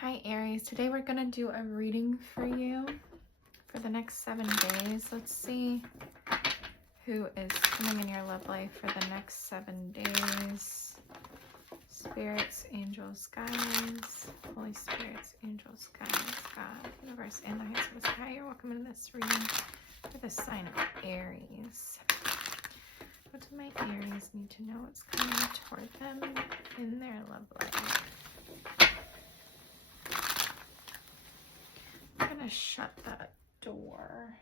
Hi Aries, today we're going to do a reading for you for the next 7 days. Let's see who is coming in your love life for the next 7 days. Spirits, angels, guides, Holy Spirits, angels, guides, God, universe, and the heights of the sky. You're welcome in this reading for the sign of Aries. What do my Aries need to know what's coming toward them in their love life? I'm gonna shut that door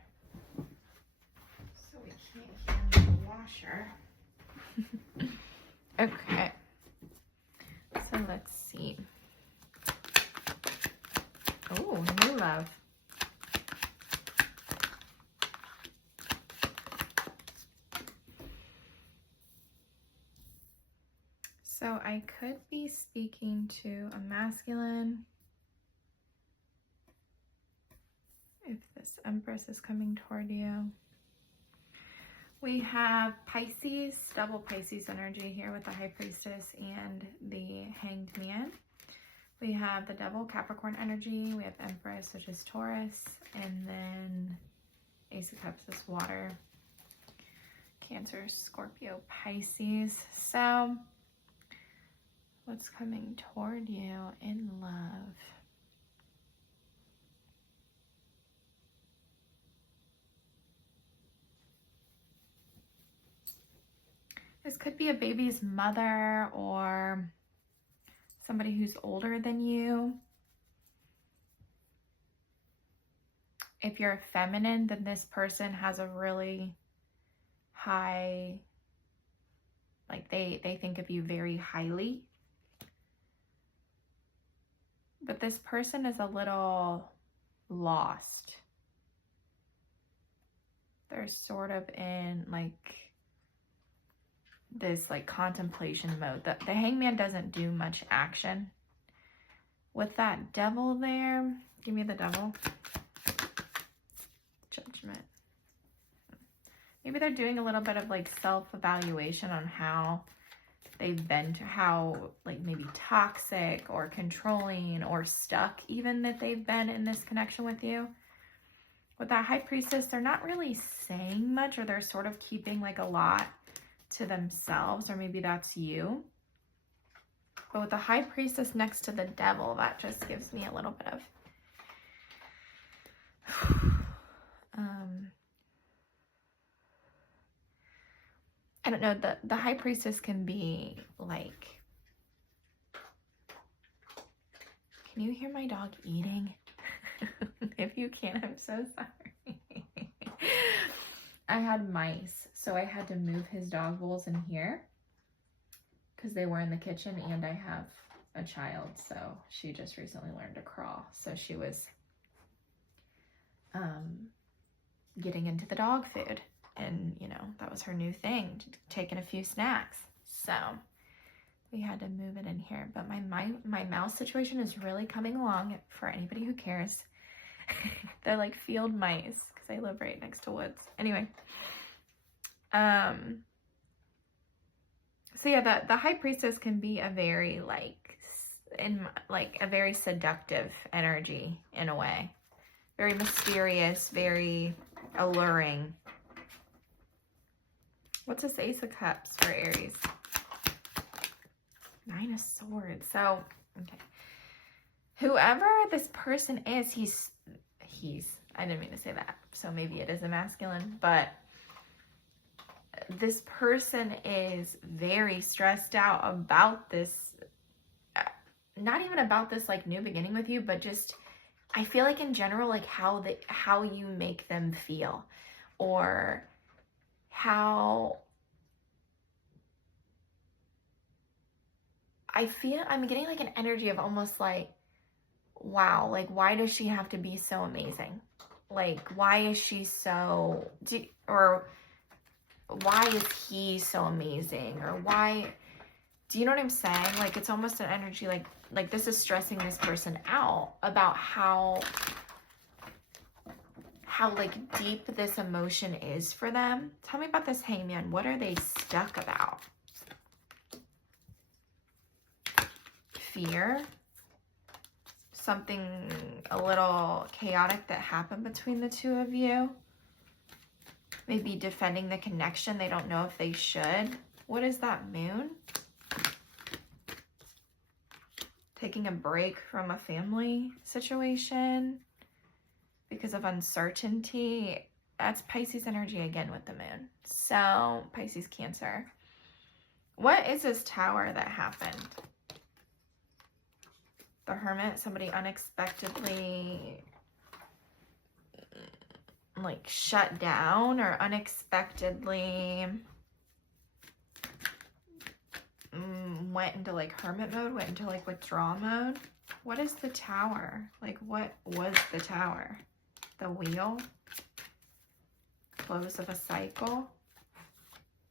so we can't hear the washer. Okay, so let's see. Oh, new love. So I could be speaking to a masculine. If this Empress is coming toward you. We have Pisces, double Pisces energy here with the High Priestess and the Hanged Man. We have the double Capricorn energy. We have Empress, which is Taurus. And then Ace of Cups is water. Cancer, Scorpio, Pisces. So what's coming toward you in love? This could be a baby's mother or somebody who's older than you. If you're feminine, then this person has a really high, like they think of you very highly. But this person is a little lost. They're sort of in like this like contemplation mode. The Hangman doesn't do much action. With that Devil there, give me the Devil. Judgment. Maybe they're doing a little bit of like self-evaluation on how they've been, to how like maybe toxic or controlling or stuck even that they've been in this connection with you. With that High Priestess, they're not really saying much, or they're sort of keeping like a lot to themselves, or maybe that's you. But with the High Priestess next to the Devil, that just gives me a little bit of I don't know, the High Priestess can be like, can you hear my dog eating? If you can, I'm so sorry. I had mice, so I had to move his dog bowls in here because they were in the kitchen, and I have a child, so she just recently learned to crawl. So she was getting into the dog food, and you know, that was her new thing, taking a few snacks. So we had to move it in here. But my mouse situation is really coming along for anybody who cares. They're like field mice because I live right next to woods. Anyway, so yeah, the High Priestess can be a very a very seductive energy in a way. Very mysterious, very alluring. What's this Ace of Cups for Aries? 9 of Swords. So, okay. Whoever this person is, he's, I didn't mean to say that. So maybe it is a masculine, but this person is very stressed out about this, not even about this like new beginning with you, but just, I feel like in general, like how you make them feel, or how I'm getting like an energy of almost like, wow, like why does she have to be so amazing? Like why is she so, or why is he so amazing? Or why, do you know what I'm saying? Like it's almost an energy like this is stressing this person out about how like deep this emotion is for them. Tell me about this Hangman. What are they stuck about? Fear, something a little chaotic that happened between the two of you. Maybe defending the connection. They don't know if they should. What is that moon? Taking a break from a family situation because of uncertainty. That's Pisces energy again with the moon. So, Pisces, Cancer. What is this Tower that happened? The Hermit, somebody unexpectedly like shut down or unexpectedly went into like hermit mode, went into like withdrawal mode. What is the Tower? Like, what was the Tower? The Wheel? Close of a cycle?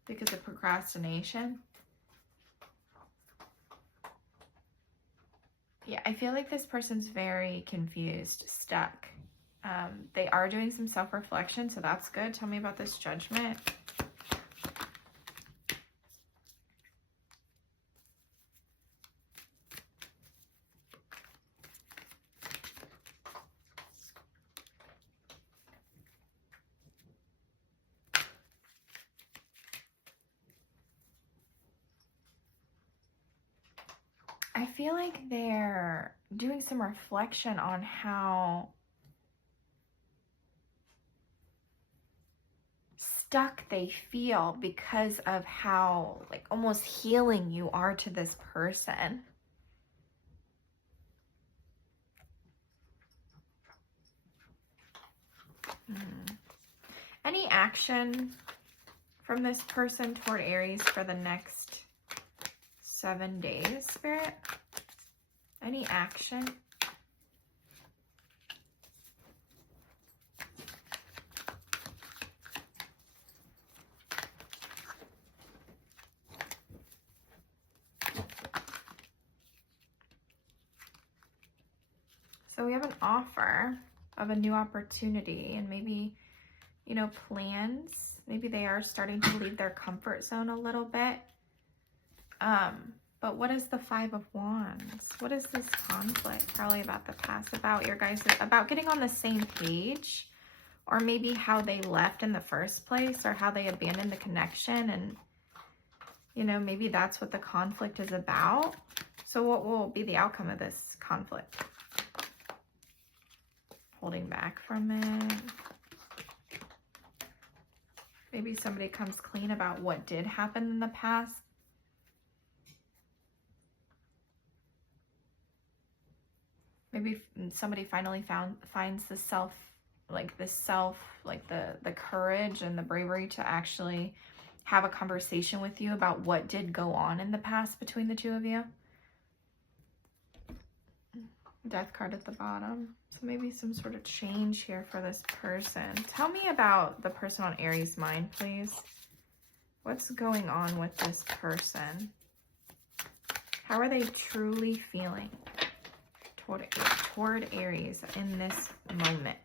Because of procrastination? Yeah, I feel like this person's very confused, stuck. They are doing some self-reflection, so that's good. Tell me about this Judgment. I feel like they're doing some reflection on how stuck they feel because of how like almost healing you are to this person. Any action from this person toward Aries for the next 7 days, Spirit? Any action? So we have an offer of a new opportunity and maybe, you know, plans. Maybe they are starting to leave their comfort zone a little bit. But what is the Five of Wands? What is this conflict? Probably about the past, about your guys, about getting on the same page, or maybe how they left in the first place, or how they abandoned the connection. And, you know, maybe that's what the conflict is about. So what will be the outcome of this conflict? Holding back from it. Maybe somebody comes clean about what did happen in the past. Maybe somebody finally finds the courage and the bravery to actually have a conversation with you about what did go on in the past between the two of you. Death card at the bottom. So maybe some sort of change here for this person. Tell me about the person on Aries' mind, please. What's going on with this person? How are they truly feeling toward Aries in this moment,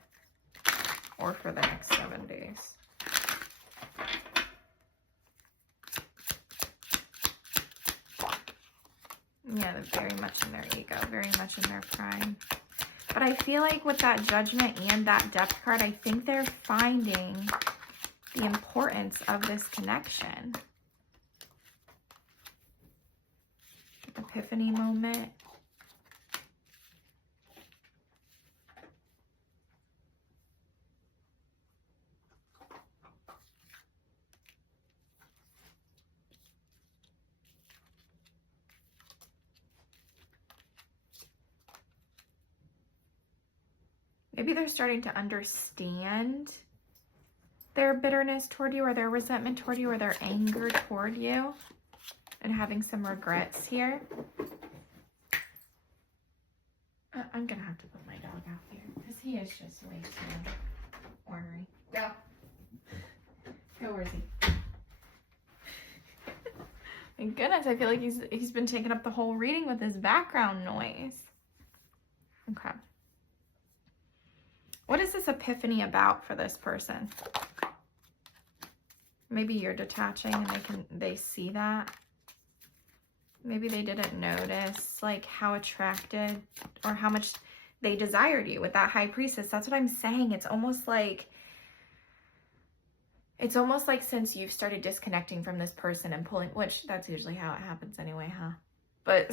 or for the next 7 days? Yeah, they're very much in their ego, very much in their pride. But I feel like with that Judgment and that Depth card, I think they're finding the importance of this connection. Epiphany moment. Maybe they're starting to understand their bitterness toward you, or their resentment toward you, or their anger toward you, and having some regrets here. I'm going to have to put my dog out here because he is just way too ornery. Go. Go, where is he? My goodness, I feel like he's been taking up the whole reading with his background noise. Okay. What is this epiphany about for this person? Maybe you're detaching and they see that. Maybe they didn't notice like how attracted or how much they desired you with that High Priestess. That's what I'm saying. It's almost like since you've started disconnecting from this person and pulling, which that's usually how it happens anyway, huh? But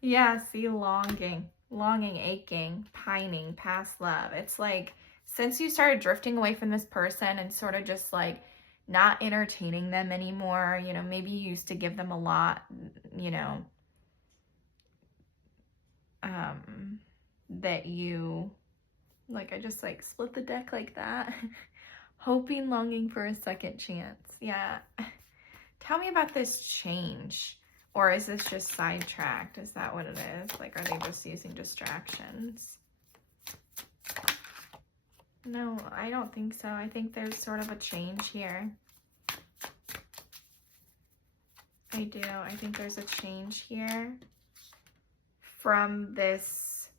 yeah, see, longing, aching, pining, past love. It's like, since you started drifting away from this person and sort of just like not entertaining them anymore, you know, maybe you used to give them a lot, you know, that you, like, I just like split the deck like that. Hoping, longing for a second chance. Yeah. Tell me about this change. Or is this just sidetracked? Is that what it is? Like, are they just using distractions? No, I don't think so. I think there's sort of a change here. I do. I think there's a change here from this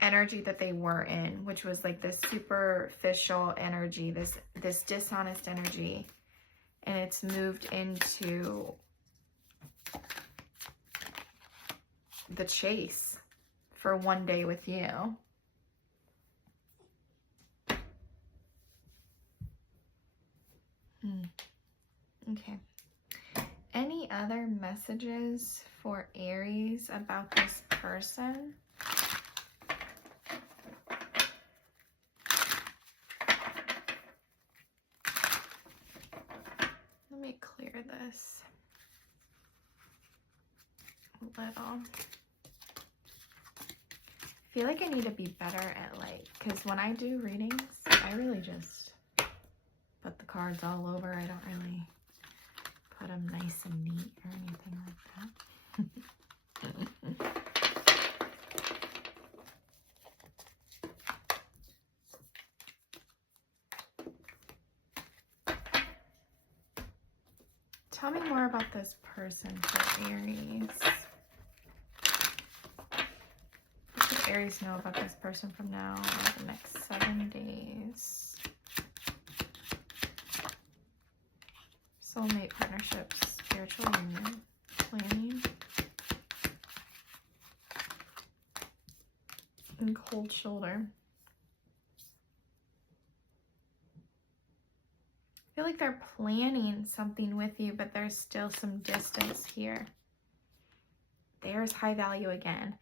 energy that they were in, which was like this superficial energy, this dishonest energy, and it's moved into the chase for one day with you. Okay. Any other messages for Aries about this person? Let me clear this a little. I feel like I need to be better at, like, because when I do readings, I really just put the cards all over. I don't really put them nice and neat or anything like that. Tell me more about this person for Aries. What should Aries know about this person from now or the next 7 days? Soulmate partnerships, spiritual union, planning, and cold shoulder. I feel like they're planning something with you, but there's still some distance here. There's high value again.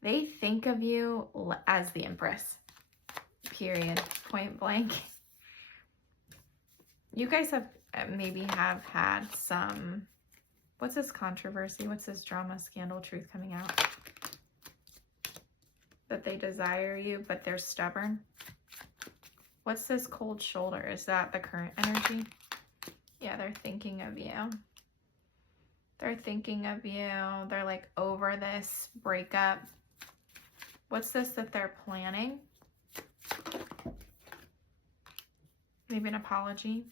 They think of you as the Empress, period, point blank. You guys have maybe had some, what's this controversy? What's this drama, scandal, truth coming out? That they desire you, but they're stubborn. What's this cold shoulder? Is that the current energy? Yeah, they're thinking of you. They're thinking of you. They're like over this breakup. What's this that they're planning? Maybe an apology.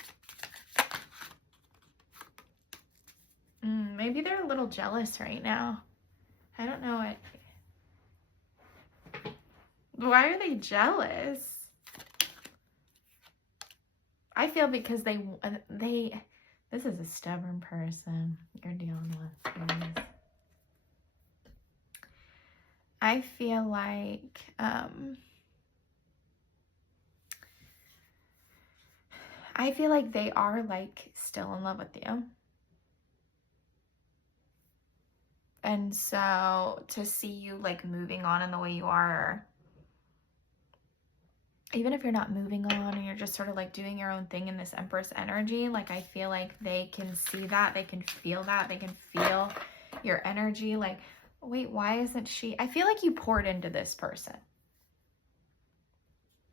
Maybe they're a little jealous right now. I don't know it. Why are they jealous? I feel because they this is a stubborn person you're dealing with. I feel like they are like still in love with you. And so to see you like moving on in the way you are, even if you're not moving on and you're just sort of like doing your own thing in this Empress energy, like I feel like they can see that, they can feel that, they can feel your energy. Like, wait, why isn't she? I feel like you poured into this person.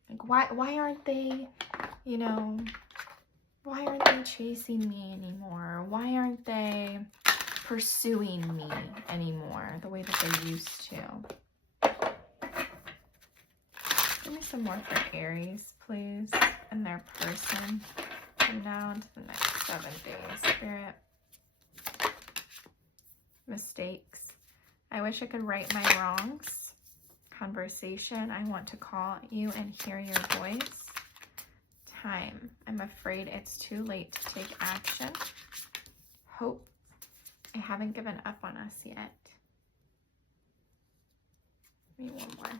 Like, why aren't they, you know, why aren't they chasing me anymore? Why aren't they pursuing me anymore the way that they used to? Give me some more for Aries, please, and their person from now into the next 7 days. Spirit. Mistakes. I wish I could right my wrongs. Conversation. I want to call you and hear your voice. Time. I'm afraid it's too late to take action. Hope. I haven't given up on us yet. Give me one more.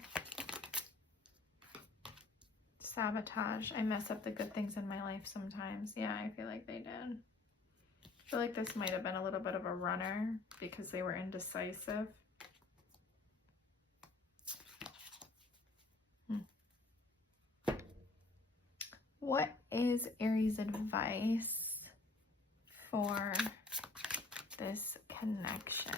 Sabotage. I mess up the good things in my life sometimes. Yeah, I feel like they did. I feel like this might have been a little bit of a runner because they were indecisive. What is Aries' advice for this connection?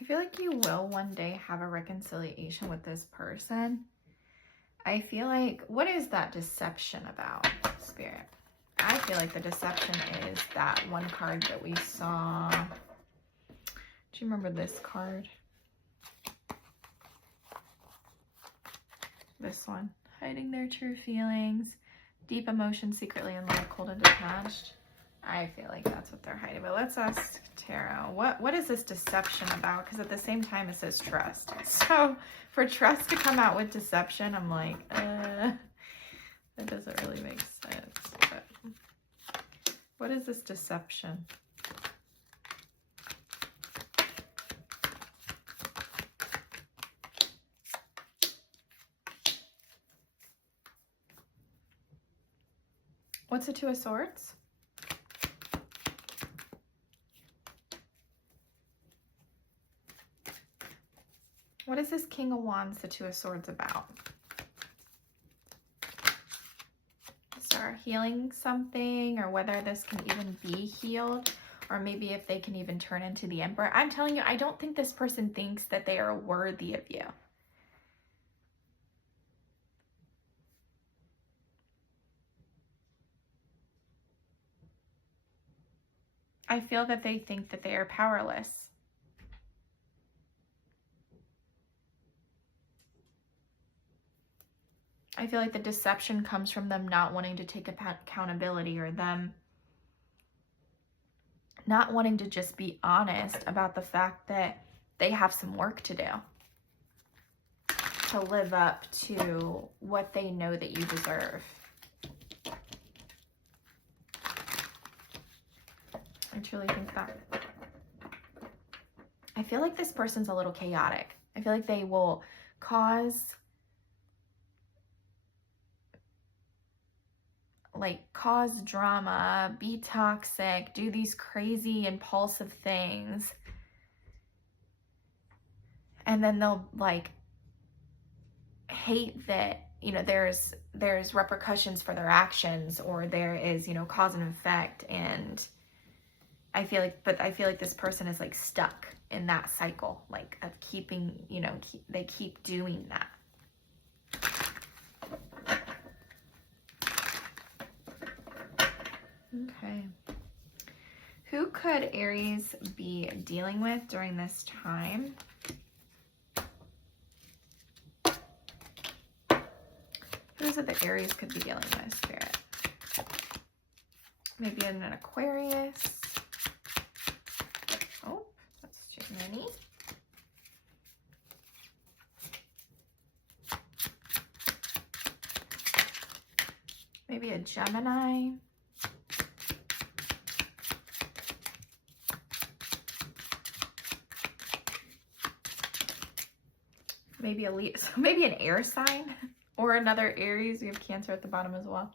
I feel like you will one day have a reconciliation with this person. I feel like, what is that deception about, Spirit? I feel like the deception is that one card that we saw. Do you remember this card? This one. Hiding their true feelings. Deep emotions, secretly in love, cold and detached. I feel like that's what they're hiding. But let's ask Tarot. What is this deception about? Because at the same time it says trust. So for trust to come out with deception, I'm like, that doesn't really make sense. But what is this deception? What's the Two of Swords? What is this King of Wands, the Two of Swords about? Start healing something, or whether this can even be healed, or maybe if they can even turn into the Emperor. I'm telling you, I don't think this person thinks that they are worthy of you. I feel that they think that they are powerless. I feel like the deception comes from them not wanting to take accountability, or them not wanting to just be honest about the fact that they have some work to do to live up to what they know that you deserve. I truly think that. I feel like this person's a little chaotic. I feel like they will cause drama, be toxic, do these crazy impulsive things. And then they'll like hate that, you know, there's repercussions for their actions, or there is, you know, cause and effect. And I feel like this person is like stuck in that cycle, like of keeping, you know, they keep doing that. Okay. Who could Aries be dealing with during this time? Who is it that Aries could be dealing with, Spirit? Maybe an Aquarius. Oh, that's too many. Maybe a Gemini. Maybe maybe an air sign, or another Aries. We have Cancer at the bottom as well.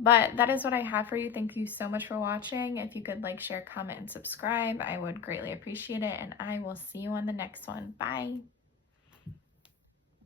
But that is what I have for you. Thank you so much for watching. If you could like, share, comment, and subscribe, I would greatly appreciate it. And I will see you on the next one. Bye.